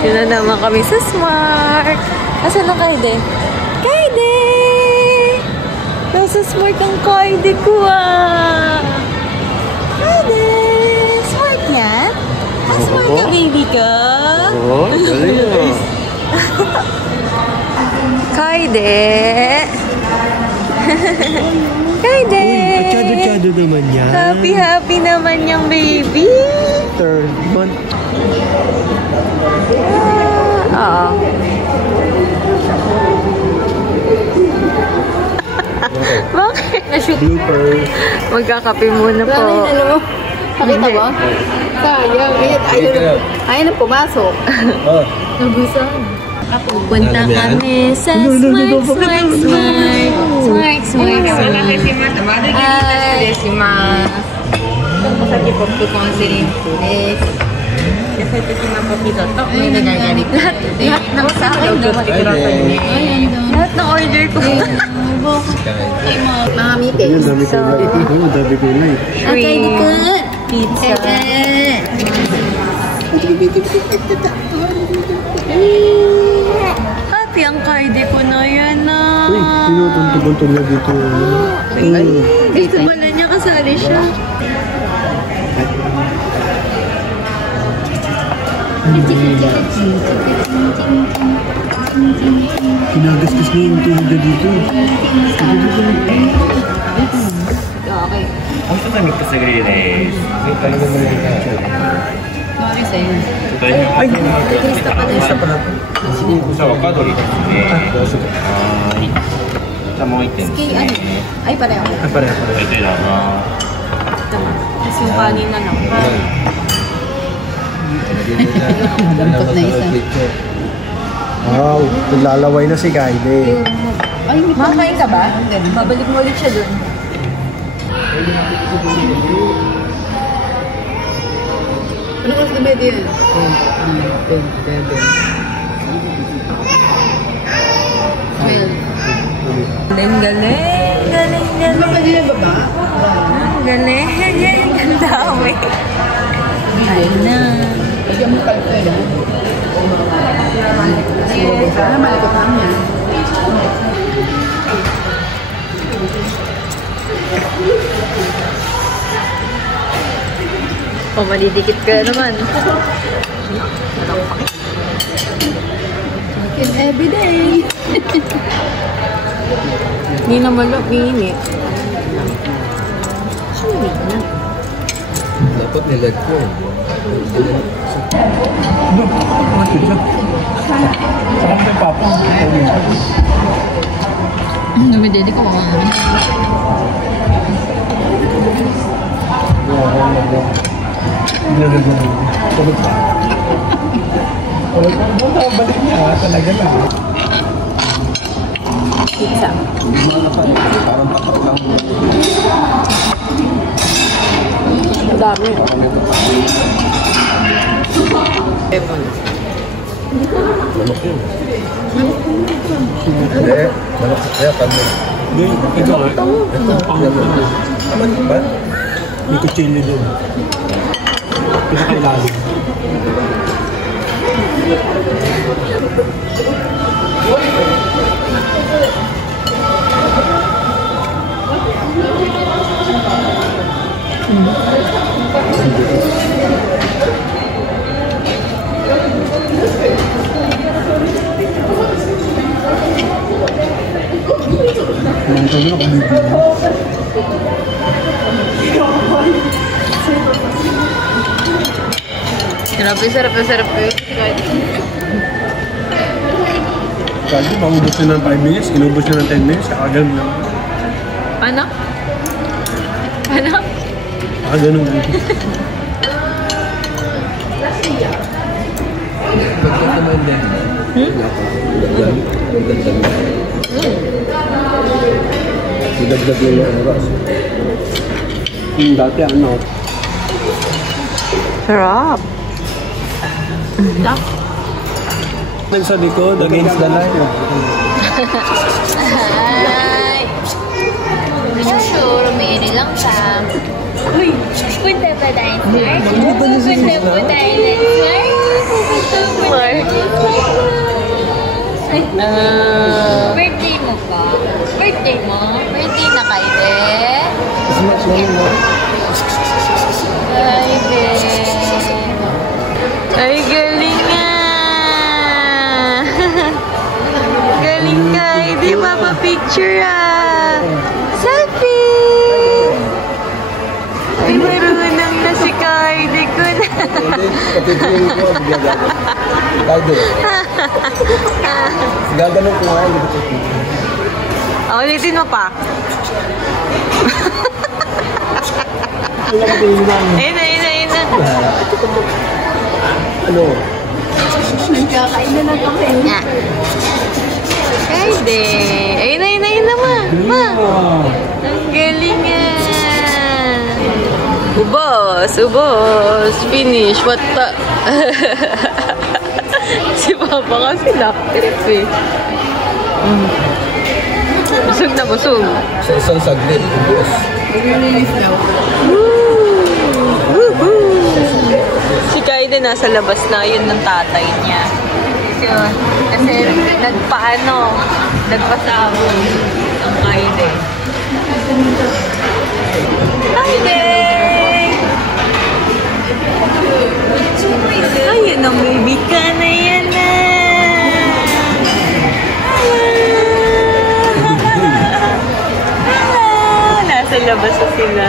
Yun na naman kami sa Smart. Asan na Kaide? Kaide! Nasa Smart ang Kaide ko ah! Kaide! Smart yan? Smart ka baby ka? Oo, galing ah. Kaide! Kaide! Uy, masyado naman yan. Happy naman yung baby! Third month. Oo. Bakit? Blooper. Magkakape muna po. Ano mo? Pakita mo? Sayang. Ayaw na pumasok. Oh. Nagusan. Punta kami sa Smart. Lahat ng sa akin. Lahat ng order ko. Mga meeting. Ayun, dami ko na. Ayun, dami ko na eh. Shrimp. Pizza. Happy ang Kaide ko na yan na. Uy, tinutuntog-tuntog na dito. Gusto pala niya kasali siya. Kinagasgas niya yung tuhod na dito. Okay. Ang tatamig ka sa green eh. Yung talagang malagay ka. Okay sa'yo. Ay! Krista pala siya. Sa wakadori ka kasi. Sa mga itin. Kay ano? Ay, pareho. Ah, pareho. Ito yun ano. Tama. Tapos yung kanin na lang. Dampot na isa. Wow, naglalaway na si Kaide. Ay, makain ka ba? Babalik mo ulit siya dun. Ano kasi na bebe yan? 10, 11. Galing. Ano ba nila baba? Galing. Ang dami. Ayun na. Lagyan mo kalpo yan. Sana malikot lang yan. O, malidikit ka naman. Chicken everyday. Hindi na mainit. Dapat nilag ko. Sarap ng papa. Namidedi ko mga ano. Tulog pa. Balik niya, talaga lang. Pizza. Parang patak lang. Ang dami. Manok yun. Hindi, manok. Kaya kami. Hindi, ito nga. Tama ba? May kutsilyo doon. Pinakailalim. Sarap. Kasi maubos na ng 5 minutes, inubos na ng 10 minutes, ganun lang. Ano? Ganun lang. Dagdag lang yung oras. Dati ano? Sarap. Sa likod, against the light. Hi! Sure, umiri lang siya. Uy, punta ba tayo, Smart? Punta po tayo na, Smart? Birthday mo ba? Birthday mo? Birthday na Kaide? Kaide. Ay, galing nga. Galing Kaide. Mapapicture ah. Selfie! Ay, marunong na si Kaide ko na. Kapitulin ko, bigla Kaide. Gaganong ko nga. Ulitin mo pa. Ayun na. Ano? Nagkakain na lang kami. Kaide. Ayun na, ma. Ang galing nga. Ubos. Finish. What the... Si Papa kasi trip eh. Busog na busog. Sa isang saglit, boss. Nag-release daw. Si Kaide nasa labas na yun ng tatay niya. Kasi nagpasamo ang Kaide. Kaide! Ayun ang baby ka na yan na. Nasa labas na sila.